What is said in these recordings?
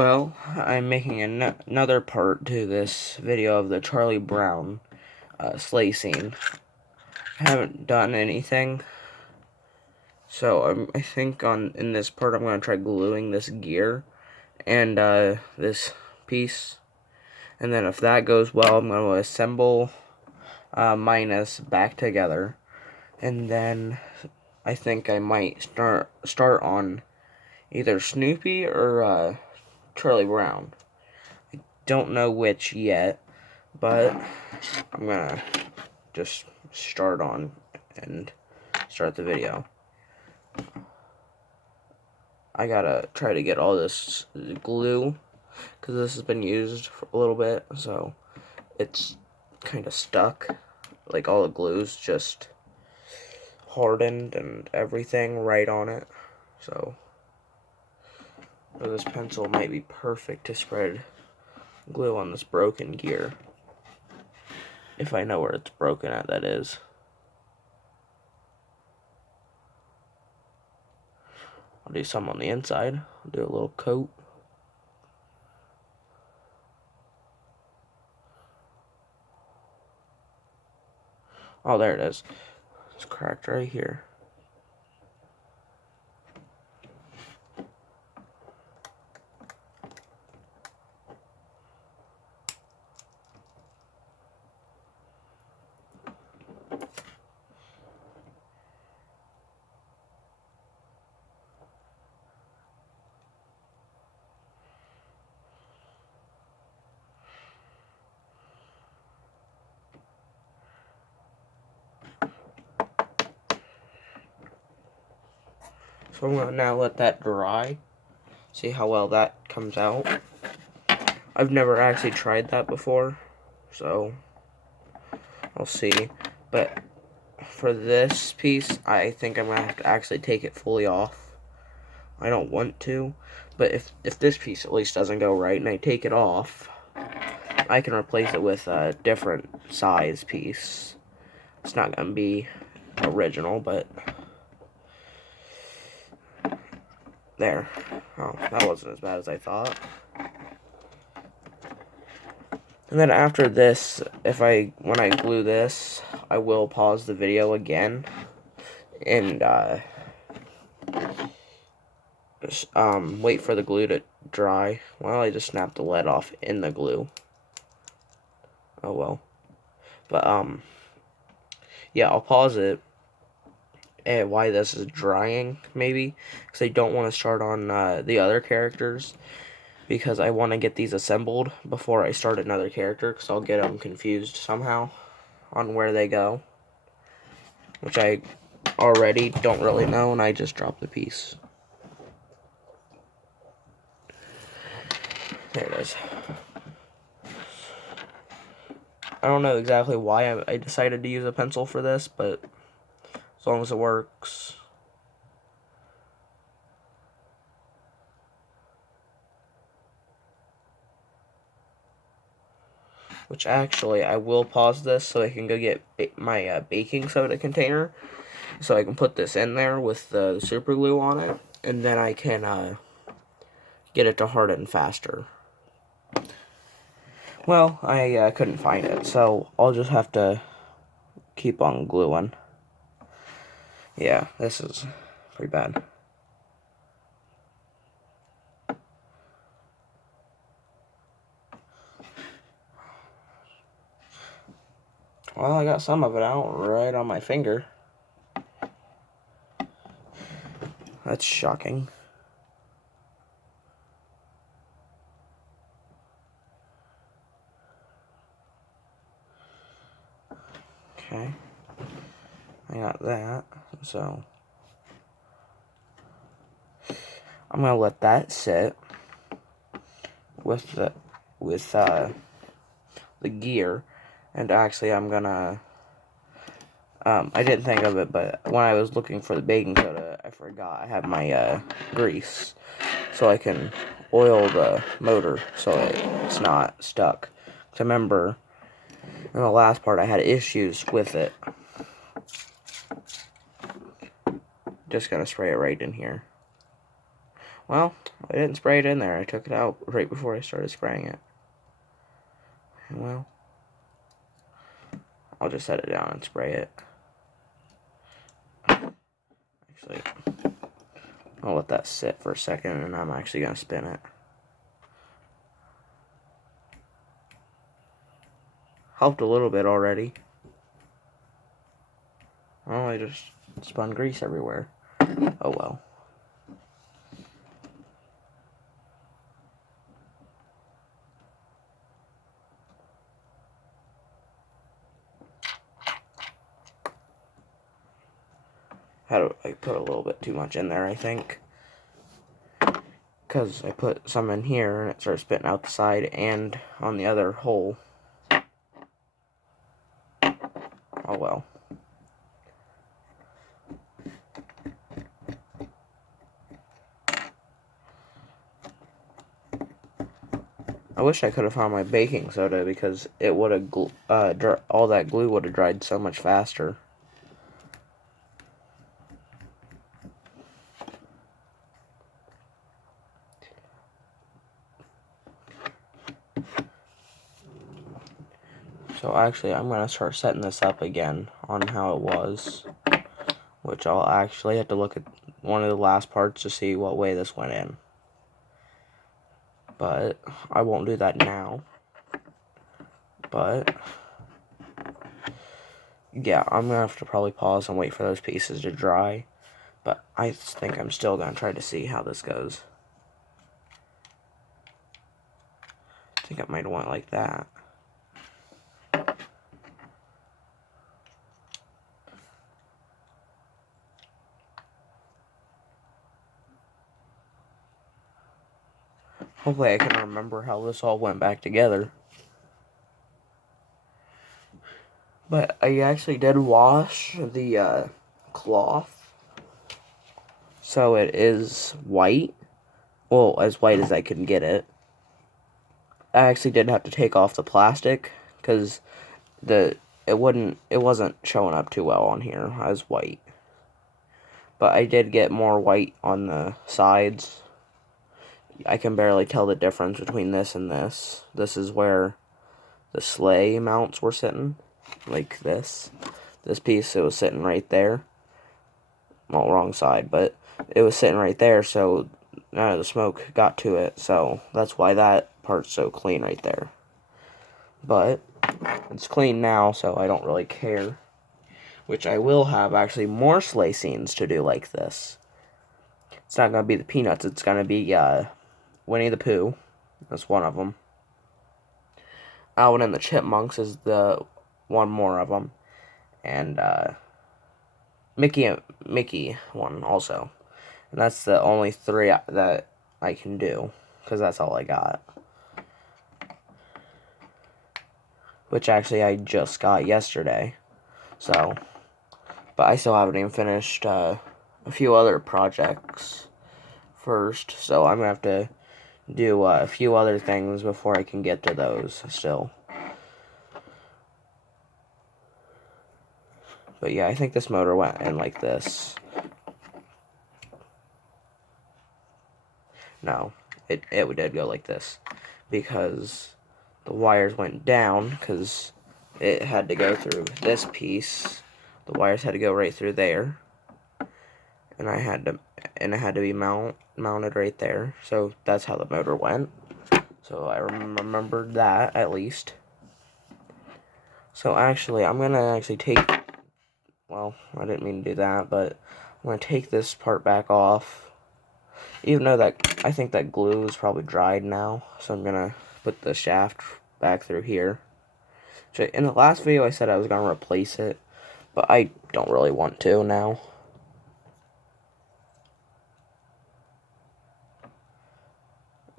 Well, I'm making another part to this video of the Charlie Brown sleigh scene. I haven't done anything, so I think in this part I'm going to try gluing this gear and this piece, and then if that goes well, I'm going to assemble minus back together, and then I think I might start on either Snoopy or Charlie Brown. I don't know which yet, but I'm gonna just start the video. I gotta try to get all this glue because this has been used for a little bit, so it's kind of stuck. Like all the glue's just hardened and everything right on it. So this pencil might be perfect to spread glue on this broken gear. If I know where it's broken at, that is. I'll do some on the inside. I'll do a little coat. Oh, there it is. It's cracked right here. So I'm going to now let that dry. See how well that comes out. I've never actually tried that before, so I'll see. But for this piece, I think I'm going to have to actually take it fully off. I don't want to, but if this piece at least doesn't go right and I take it off, I can replace it with a different size piece. It's not going to be original, but there. Oh, that wasn't as bad as I thought. And then after this, when I glue this, I will pause the video again and just wait for the glue to dry. Well, I just snapped the lead off in the glue. Oh well. But yeah, I'll pause it and why this is drying, maybe, because I don't want to start on the other characters, because I want to get these assembled before I start another character, because I'll get them confused somehow on where they go, which I already don't really know, and I just dropped the piece. There it is. I don't know exactly why I decided to use a pencil for this, but as long as it works. Which actually, I will pause this so I can go get my baking soda container. So I can put this in there with the super glue on it. And then I can get it to harden faster. Well, I couldn't find it, so I'll just have to keep on gluing. Yeah, this is pretty bad. Well, I got some of it out right on my finger. That's shocking. Okay. I got that, so I'm gonna let that sit with the gear, and actually I'm gonna I didn't think of it, but when I was looking for the baking soda, I forgot I have my grease, so I can oil the motor so it's not stuck. 'Cause I remember in the last part I had issues with it. Just gonna spray it right in here. Well, I didn't spray it in there. I took it out right before I started spraying it. Well, I'll just set it down and spray it. Actually, I'll let that sit for a second, and I'm actually going to spin it. Helped a little bit already. Well, I just spun grease everywhere. Oh well. I put a little bit too much in there, I think. Because I put some in here and it started spitting out the side and on the other hole. Oh well. I wish I could have found my baking soda because it would have all that glue would have dried so much faster. So actually, I'm going to start setting this up again on how it was, which I'll actually have to look at one of the last parts to see what way this went in. But I won't do that now. But yeah, I'm going to have to probably pause and wait for those pieces to dry. But I think I'm still going to try to see how this goes. I think I might have went like that. Hopefully I can remember how this all went back together. But I actually did wash the cloth, so it is white. Well, as white as I can get it. I actually did have to take off the plastic because it wasn't showing up too well on here as white. But I did get more white on the sides. I can barely tell the difference between this and this. This is where the sleigh mounts were sitting, like this. This piece, it was sitting right there. Well, wrong side, but it was sitting right there, so none of the smoke got to it, so that's why that part's so clean right there. But it's clean now, so I don't really care. Which I will have actually more sleigh scenes to do like this. It's not going to be the Peanuts, it's going to be Winnie the Pooh. That's one of them. Alvin and the Chipmunks is the one more of them. And Mickey one also. And that's the only 3 that I can do, because that's all I got. Which actually I just got yesterday. So, but I still haven't even finished a few other projects first. So I'm going to have to do a few other things before I can get to those still. But yeah, I think this motor went in like this. No, it did go like this. Because the wires went down, because it had to go through this piece. The wires had to go right through there. And it had to be mounted right there. So that's how the motor went. So I remembered that, at least. So actually, I'm going to take... Well, I didn't mean to do that, but I'm going to take this part back off. Even though I think that glue is probably dried now. So I'm going to put the shaft back through here. In the last video, I said I was going to replace it. But I don't really want to now.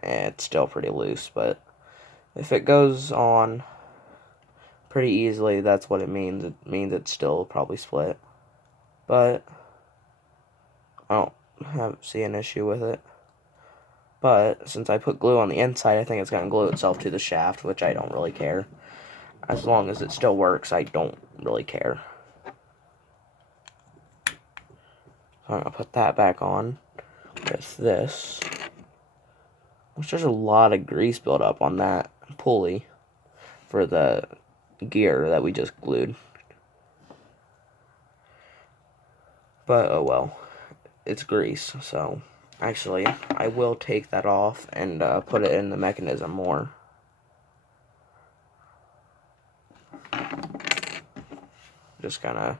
It's still pretty loose, but if it goes on pretty easily, that's what it means. It means it's still probably split. But I don't see an issue with it. But since I put glue on the inside, I think it's going to glue itself to the shaft, which I don't really care. As long as it still works, I don't really care. So I'm going to put that back on with this. Which there's a lot of grease built up on that pulley for the gear that we just glued. But oh well, it's grease, so actually I will take that off and put it in the mechanism more. Just kind of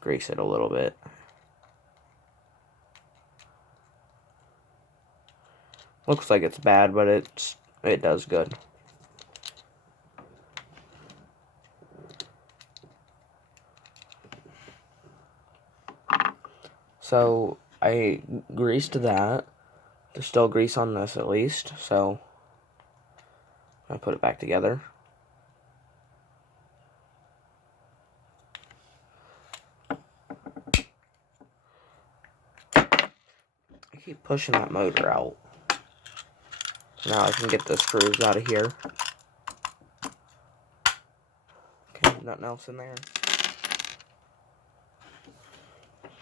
grease it a little bit. Looks like it's bad, but it does good. So I greased that. There's still grease on this at least, so I put it back together. I keep pushing that motor out. Now I can get the screws out of here. Okay, nothing else in there.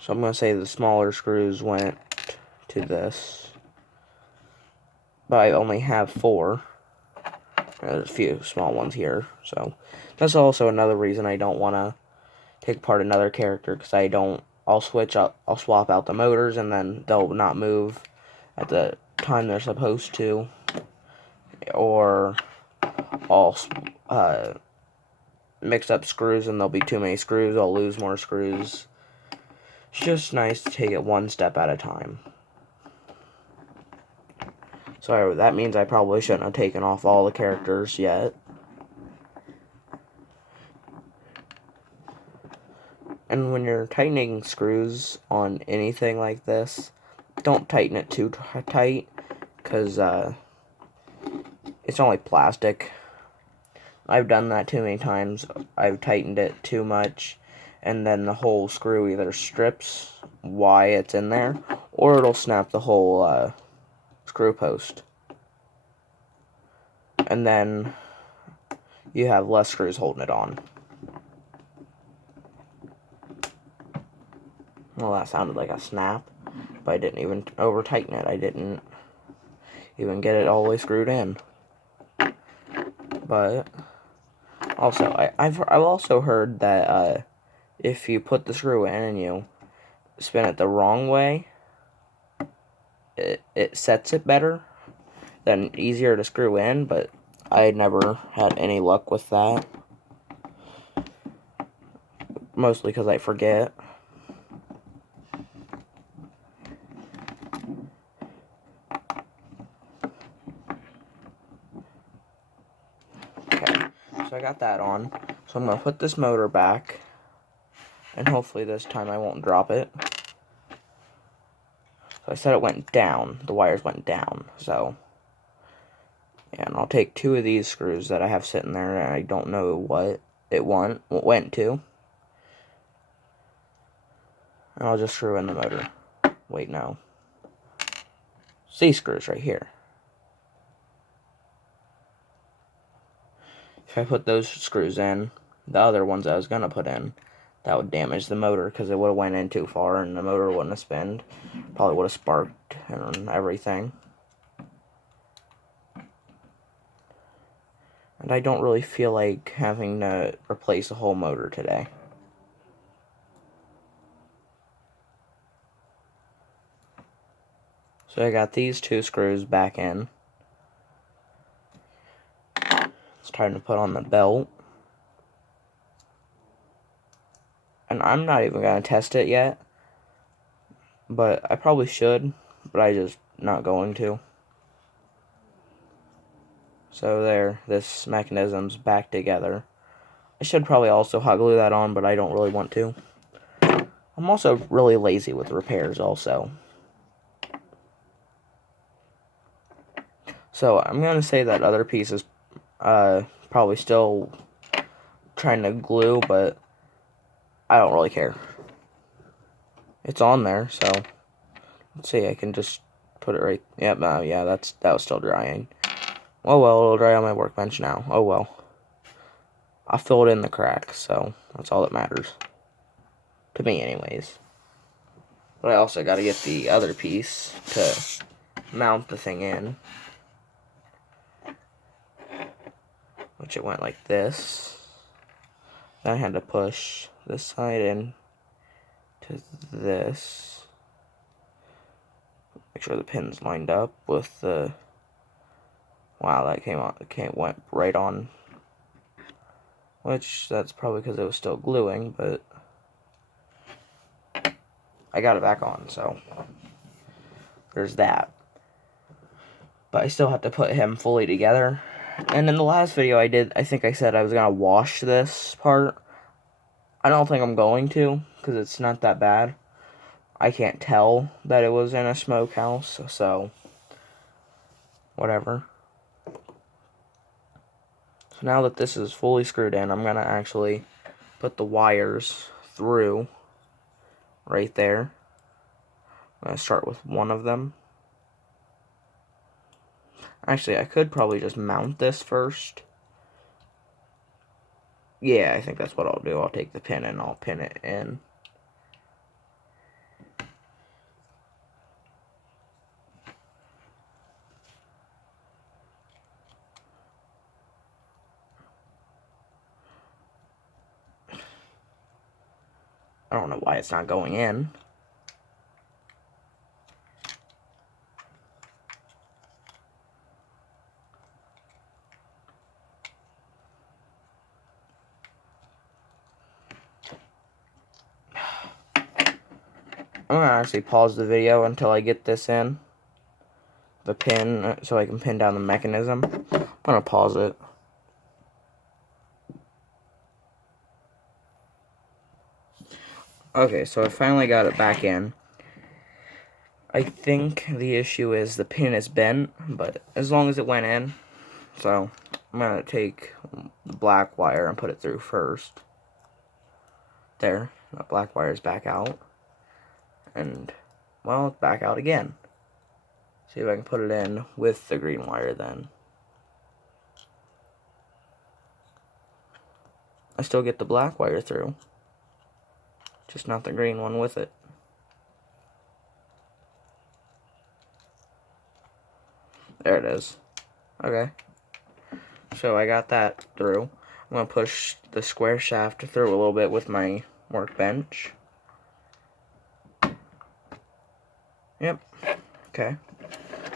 So I'm going to say the smaller screws went to this. But I only have 4. There's a few small ones here. So that's also another reason I don't want to take apart another character. Because I'll swap out the motors and then they'll not move at the time they're supposed to. Or I'll mix up screws and there'll be too many screws. I'll lose more screws. It's just nice to take it one step at a time. So that means I probably shouldn't have taken off all the characters yet. And when you're tightening screws on anything like this, don't tighten it too tight, because it's only plastic. I've done that too many times. I've tightened it too much, and then the whole screw either strips why it's in there, or it'll snap the whole screw post. And then you have less screws holding it on. Well, that sounded like a snap, but I didn't even over-tighten it. I didn't even get it all the way screwed in. But also, I've also heard that if you put the screw in and you spin it the wrong way, it sets it better, then easier to screw in, but I never had any luck with that. Mostly because I forget. Okay, so I got that on. So I'm going to put this motor back, and hopefully this time I won't drop it. So I said it went down. The wires went down, so... And I'll take 2 of these screws that I have sitting there, and I don't know what it went to. And I'll just screw in the motor. Wait, no. C-screws right here. If I put those screws in, the other ones I was going to put in, that would damage the motor because it would have went in too far and the motor wouldn't have spinned. Probably would have sparked and everything. And I don't really feel like having to replace a whole motor today. So I got these 2 screws back in. It's time to put on the belt. And I'm not even going to test it yet. But I probably should, but I just not going to. So there, this mechanism's back together. I should probably also hot glue that on, but I don't really want to. I'm also really lazy with repairs also. So I'm going to say that other piece is probably still trying to glue, but I don't really care. It's on there, so let's see, I can just put it right. Yep, yeah, that was still drying. Oh well, it'll dry on my workbench now. Oh well. I filled in the cracks, so that's all that matters. To me, anyways. But I also got to get the other piece to mount the thing in. which it went like this. Then I had to push this side in to this. Make sure the pin's lined up with the... Wow, that went right on. Which, that's probably because it was still gluing, but I got it back on, so there's that. But I still have to put him fully together. And in the last video I think I said I was going to wash this part. I don't think I'm going to, because it's not that bad. I can't tell that it was in a smokehouse, so whatever. So now that this is fully screwed in, I'm going to actually put the wires through right there. I'm going to start with one of them. Actually, I could probably just mount this first. Yeah, I think that's what I'll do. I'll take the pin and I'll pin it in. I don't know why it's not going in. I'm going to actually pause the video until I get this in. The pin, so I can pin down the mechanism. I'm going to pause it. Okay, so I finally got it back in. I think the issue is the pin is bent, but as long as it went in. So I'm going to take the black wire and put it through first. There, that black wire is back out. And, well, it's back out again. See if I can put it in with the green wire then. I still get the black wire through. Just not the green one with it. There it is. Okay. So I got that through. I'm going to push the square shaft through a little bit with my workbench. Yep. Okay.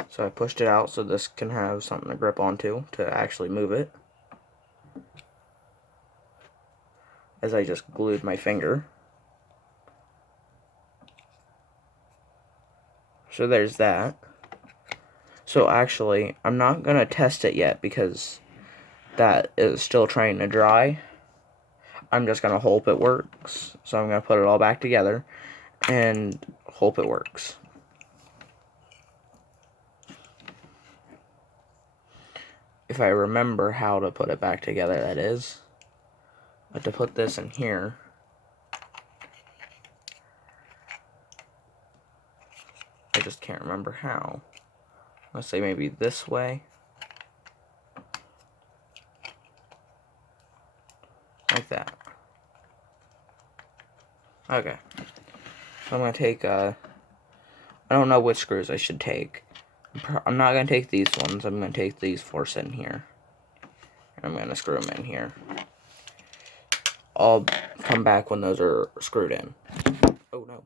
So I pushed it out so this can have something to grip onto to actually move it. As I just glued my finger. So there's that. So actually, I'm not going to test it yet because that is still trying to dry. I'm just going to hope it works. So I'm going to put it all back together and hope it works. If I remember how to put it back together, that is. I have to put this in here. I just can't remember how. Let's say maybe this way. Like that. Okay. So I'm going to take, I don't know which screws I should take. I'm not going to take these ones. I'm going to take these 4 in here. And I'm going to screw them in here. I'll come back when those are screwed in. Oh no.